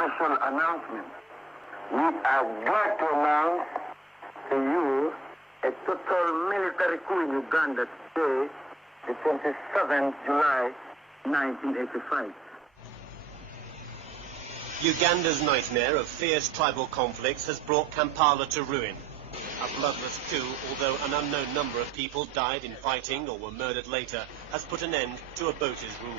special announcement. We are glad to announce to you a total military coup in Uganda today, the 27th July, 1985. Uganda's nightmare of fierce tribal conflicts has brought Kampala to ruin. A bloodless coup, although an unknown number of people died in fighting or were murdered later, has put an end to Obote's rule.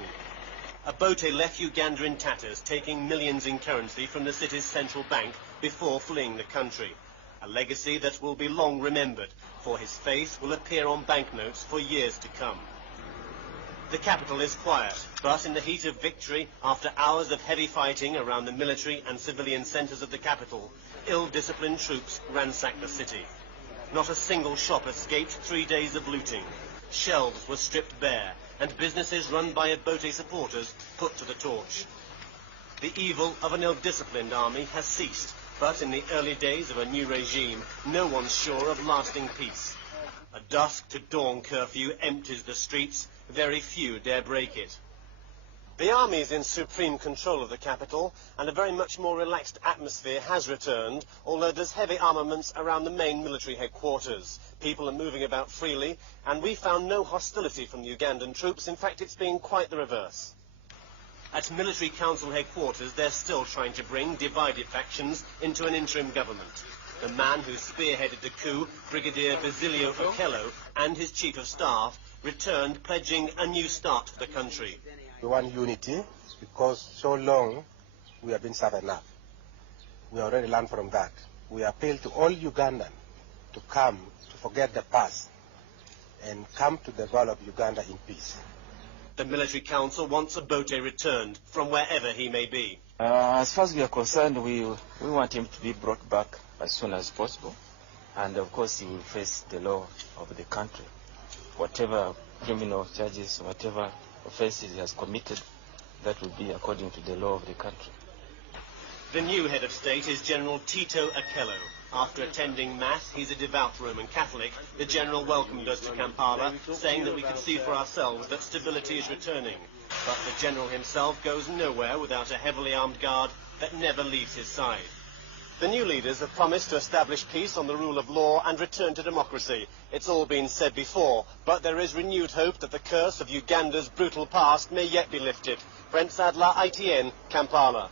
Obote left Uganda in tatters, taking millions in currency from the city's central bank before fleeing the country. A legacy that will be long remembered, for his face will appear on banknotes for years to come. The capital is quiet, but in the heat of victory, after hours of heavy fighting around the military and civilian centres of the capital, ill-disciplined troops ransacked the city. Not a single shop escaped 3 days of looting. Shelves were stripped bare, and businesses run by Obote supporters put to the torch. The evil of an ill-disciplined army has ceased, but in the early days of a new regime, no one's sure of lasting peace. A dusk to dawn curfew empties the streets. Very few dare break it. The army is in supreme control of the capital, and a very much more relaxed atmosphere has returned, although there's heavy armaments around the main military headquarters. People are moving about freely, and we found no hostility from the Ugandan troops. In fact, it's been quite the reverse. At military council headquarters, they're still trying to bring divided factions into an interim government. The man who spearheaded the coup, Brigadier Basilio Okello, and his chief of staff, returned pledging a new start for the country. We want unity because so long we have been suffered enough. We already learned from that. We appeal to all Ugandans to come, to forget the past, and come to develop Uganda in peace. The military council wants Obote returned from wherever he may be. As far as we are concerned, we want him to be brought back as soon as possible. And of course he will face the law of the country. Whatever criminal charges, whatever offenses he has committed, that will be according to the law of the country. The new head of state is General Tito Okello. After attending Mass, he's a devout Roman Catholic. The General welcomed us to Kampala, saying that we could see for ourselves that stability is returning. But the General himself goes nowhere without a heavily armed guard that never leaves his side. The new leaders have promised to establish peace on the rule of law and return to democracy. It's all been said before, but there is renewed hope that the curse of Uganda's brutal past may yet be lifted. Brent Sadler, ITN, Kampala.